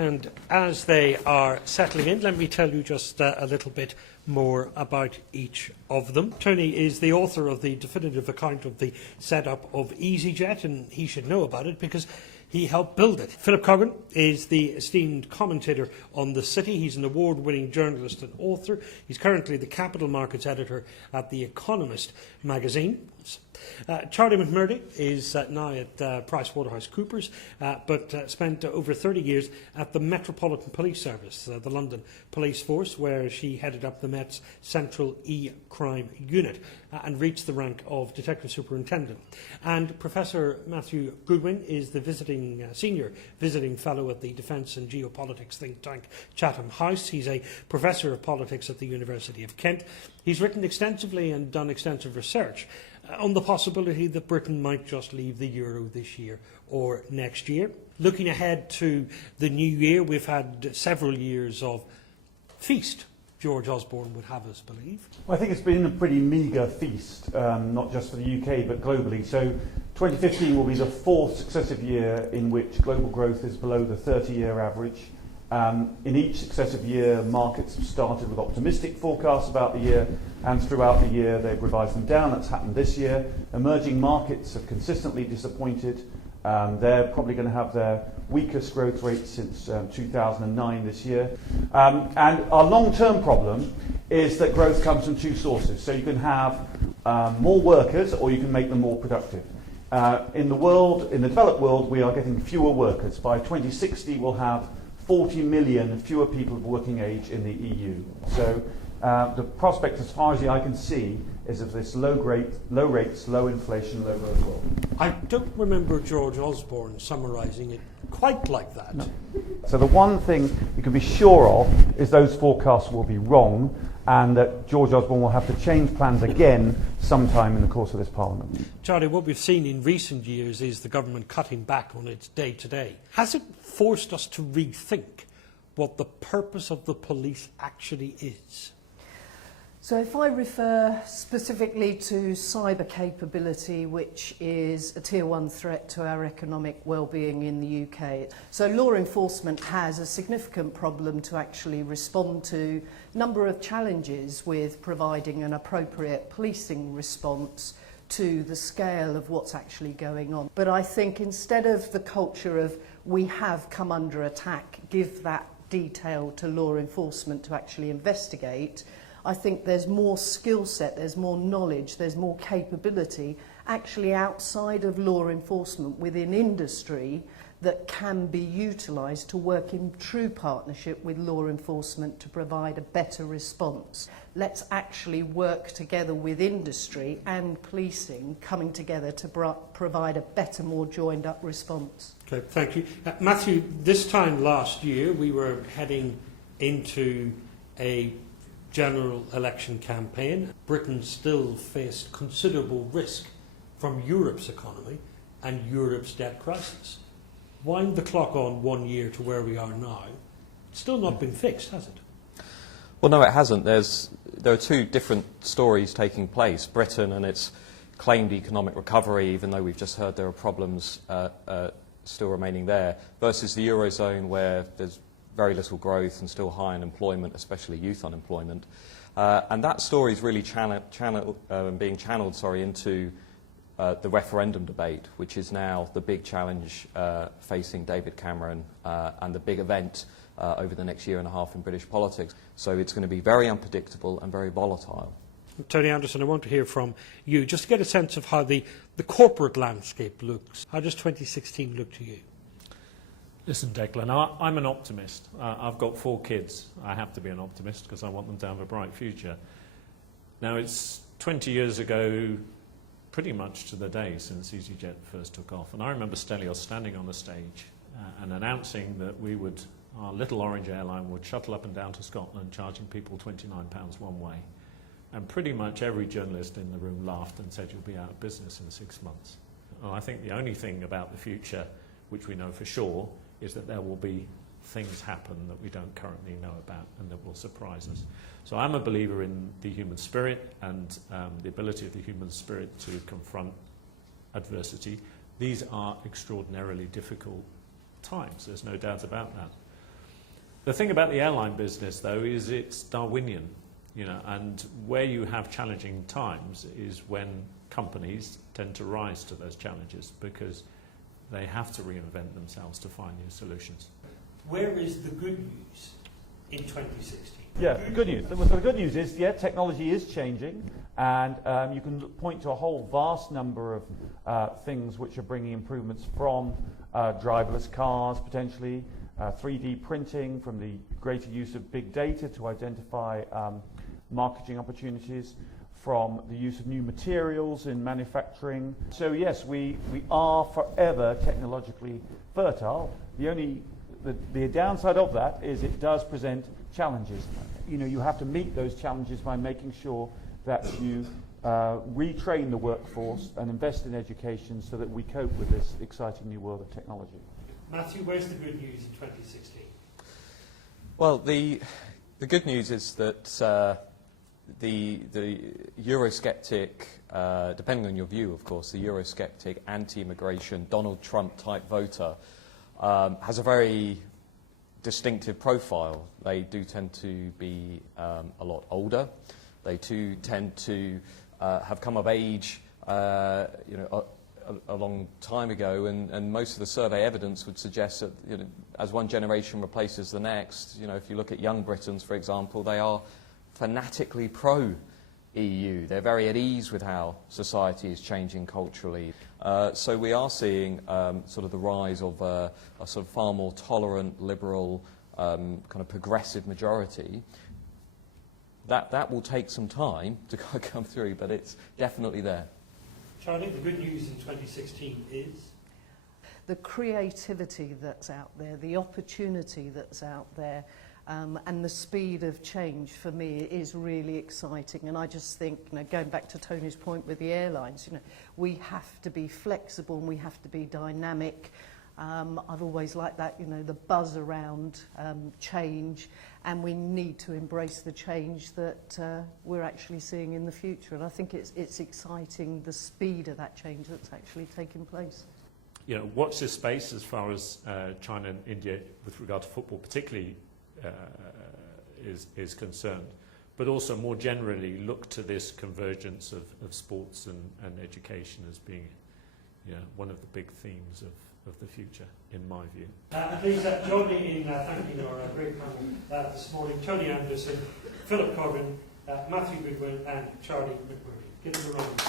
And as they are settling in, let me tell you just a little bit more about each of them. Tony is the author of the definitive account of the setup of EasyJet, and he should know about it because he helped build it. Philip Coggan is the esteemed commentator on The City. He's an award-winning journalist and author. He's currently the capital markets editor at The Economist magazine. Charlie McMurdy is now at PricewaterhouseCoopers, but spent over 30 years at the Metropolitan Police Service, the London Police Force, where she headed up the Met's Central E-Crime Unit and reached the rank of Detective Superintendent. And Professor Matthew Goodwin is the senior visiting fellow at the Defence and Geopolitics think tank Chatham House. He's a professor of politics at the University of Kent. He's written extensively and done extensive research on the possibility that Britain might just leave the euro this year or next year. Looking ahead to the new year, we've had several years of feast, George Osborne would have us believe. Well, I think it's been a pretty meagre feast, not just for the UK but globally. So 2015 will be the fourth successive year in which global growth is below the 30-year average. In each successive year, markets have started with optimistic forecasts about the year, and throughout the year they've revised them down. That's happened this year. Emerging markets have consistently disappointed. They're probably going to have their weakest growth rate since 2009 this year. And our long-term problem is that growth comes from two sources. So you can have more workers or you can make them more productive. In the developed world, we are getting fewer workers. By 2060, we'll have 40 million fewer people of working age in the EU. So the prospect, as far as the eye can see, is of this low rates, low inflation, low growth world. I don't remember George Osborne summarising it quite like that. No. So the one thing you can be sure of is those forecasts will be wrong, and that George Osborne will have to change plans again sometime in the course of this Parliament. Charlie, what we've seen in recent years is the government cutting back on its day-to-day. Has it forced us to rethink what the purpose of the police actually is? So if I refer specifically to cyber capability, which is a tier 1 threat to our economic well-being in the UK. So law enforcement has a significant problem to actually respond to a number of challenges with providing an appropriate policing response to the scale of what's actually going on. But I think instead of the culture of we have come under attack, give that detail to law enforcement to actually investigate, I think there's more skill set, there's more knowledge, there's more capability actually outside of law enforcement within industry that can be utilised to work in true partnership with law enforcement to provide a better response. Let's actually work together with industry and policing coming together to provide a better, more joined up response. Okay, thank you. Matthew, this time last year we were heading into a general election campaign. Britain still faced considerable risk from Europe's economy and Europe's debt crisis. Wind the clock on 1 year to where we are now. It's still not been fixed, has it? Well, no, it hasn't. There are two different stories taking place. Britain and its claimed economic recovery, even though we've just heard there are problems still remaining there, versus the Eurozone, where there's very little growth and still high unemployment, especially youth unemployment. And that story is really being channeled into the referendum debate, which is now the big challenge facing David Cameron and the big event over the next year and a half in British politics. So it's going to be very unpredictable and very volatile. Tony Anderson, I want to hear from you, just to get a sense of how the corporate landscape looks. How does 2016 look to you? Listen, Declan, I'm an optimist. I've got 4 kids. I have to be an optimist because I want them to have a bright future. Now, it's 20 years ago, pretty much to the day, since EasyJet first took off. And I remember Stelios standing on the stage and announcing that our little orange airline would shuttle up and down to Scotland, charging people £29 one way. And pretty much every journalist in the room laughed and said, you'll be out of business in 6 months. Well, I think the only thing about the future, which we know for sure, is that there will be things happen that we don't currently know about and that will surprise us. So I'm a believer in the human spirit and the ability of the human spirit to confront adversity. These are extraordinarily difficult times, there's no doubt about that. The thing about the airline business, though, is it's Darwinian, you know, and where you have challenging times is when companies tend to rise to those challenges because they have to reinvent themselves to find new solutions. Where is the good news in 2016? Yeah, good news. So the good news is, yeah, technology is changing, and you can point to a whole vast number of things which are bringing improvements from driverless cars, potentially, 3D printing, from the greater use of big data to identify marketing opportunities, from the use of new materials in manufacturing. So yes, we are forever technologically fertile. The downside of that is it does present challenges. You know, you have to meet those challenges by making sure that you retrain the workforce and invest in education so that we cope with this exciting new world of technology. Matthew, where's the good news in 2016? Well, the good news is that the Eurosceptic, depending on your view, of course, the Eurosceptic, anti-immigration, Donald Trump type voter has a very distinctive profile. They do tend to be a lot older. They too tend to have come of age, a long time ago, and most of the survey evidence would suggest that, you know, as one generation replaces the next, you know, if you look at young Britons, for example, they are fanatically pro-EU. They're very at ease with how society is changing culturally. So we are seeing sort of the rise of a sort of far more tolerant, liberal, kind of progressive majority. That will take some time to come through, but it's definitely there. Charlie, the good news in 2016 is? The creativity that's out there, the opportunity that's out there, and the speed of change for me is really exciting. And I just think, you know, going back to Tony's point with the airlines, you know, we have to be flexible and we have to be dynamic. I've always liked that, you know, the buzz around change, and we need to embrace the change that we're actually seeing in the future. And I think it's exciting, the speed of that change that's actually taking place. You know, watch this space as far as China and India, with regard to football particularly, is concerned. But also more generally, look to this convergence of sports and education as being, you know, one of the big themes of the future, in my view. Please join me in thanking our great panel this morning: Tony Anderson, Philip Corbin, Matthew Goodwin and Charlie McMurray. Give them a round.